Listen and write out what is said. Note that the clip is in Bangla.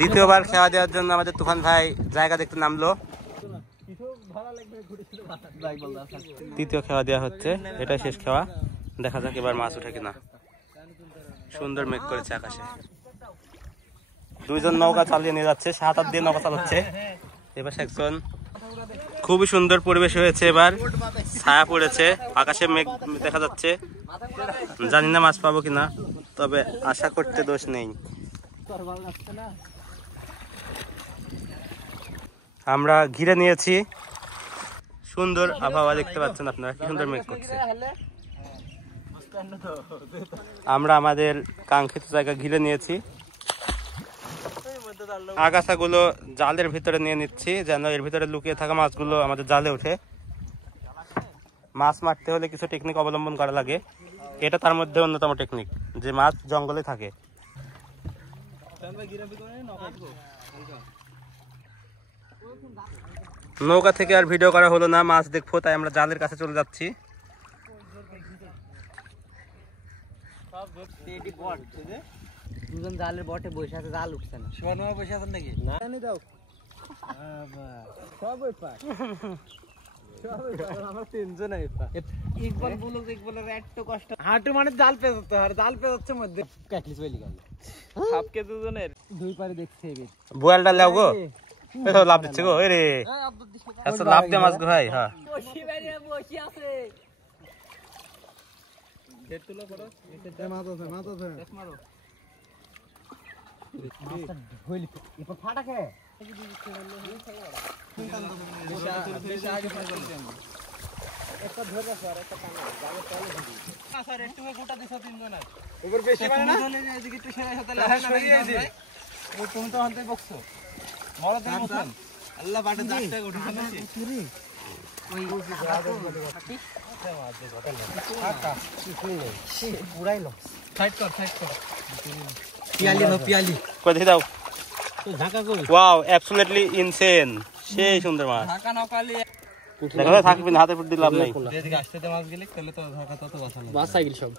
দ্বিতীয়বার খাওয়া দেওয়ার জন্য আমাদের তুফান ভাই জায়গা দেখতে নামলো। তৃতীয় খাওয়া দেওয়া হচ্ছে, এটা শেষ খাওয়া। দেখা যাক এবার মাছ উঠে কিনা। সুন্দর মেঘ করেছে আকাশে। দুইজন নৌকা চালিয়ে নিয়ে যাচ্ছে, 7-8 দিয়ে নৌকা চালাচ্ছে। এবার একজন। খুবই সুন্দর পরিবেশ হয়েছে, এবার ছায়া পড়েছে, আকাশে মেঘ দেখা যাচ্ছে। জানি না মাছ পাবো কিনা, তবে আশা করতে দোষ নেই। আমরা ঘিরে নিয়েছি, সুন্দর আবহাওয়া দেখতে পাচ্ছেন আপনারা, কি সুন্দর মেঘ করছে। আমরা আমাদের কাঙ্ক্ষিত জায়গা ঘিরে নিয়েছি। আগাছাগুলো জালের ভিতরে নিয়ে নিচ্ছি, যেন এর ভিতরে লুকিয়ে থাকা মাছগুলো আমাদের জালে ওঠে। মাছ মারতে হলে কিছু টেকনিক অবলম্বন করা লাগে, এটা তার মধ্যে অন্যতম টেকনিক, যে মাছ জঙ্গলে থাকে। নৌকা থেকে আর ভিডিও করা হলো না, মাছ দেখবো, তাই আমরা জালের কাছে চলে যাচ্ছি। দুজন জালের বটে বসে আছে, জাল উঠছে না। শিবানুয়া বসে আছেন নাকি? না দাও সবই পায়, সবই পায়, আমার তিনজন ইকবাল বলো, ইকবালের একটু কষ্ট। হাঁটু মানে জাল পেয়ে যেতে আর জাল পেয়ে যাচ্ছে মধ্যে কাটলি চলে গেল। হাফকে দুজনের দুই পারে দেখছে বুয়ালটা লাও গো, এতো লাভ দিচ্ছে গো। এরে এত লাভ দে মাছ গো ভাই। হ্যাঁ বসি বাইরে বসি আছে, হেড তুলো করো, এতে মাছ আছে, মাছ আছে, এক মারো। মাছটা হইলি এত ফাটা কে একটা ধরে রাখো আর একটা টানো জালে তলে দিবি। স্যার একটু গোটা দিছো তিনজন আর ওপর বেশি মানে না, এদিকে একটু সরাই সাথে লাগা না। ও তুমি তো হাতে বকছো বড় তো মোছন আল্লাহ বাটে 10 টাকা উঠে ফেলেছি চুরি। ওই কাকা কিছুই নেই, পুরাইলো। সাইড কর, সাইড কর। পিয়ালি নো পিয়ালি কই দেখি দাও। তো ঢাকা কই? Wow, absolutely insane. সেই সুন্দর মাছ। ঢাকা নকালি দেখো থাকবি না, হাতে ফুট দিলাম নাই। এদিকে আসতে মাছ গেলে তাহলে তো ঢাকা তত বাঁচা না। বাঁচা গেল সব।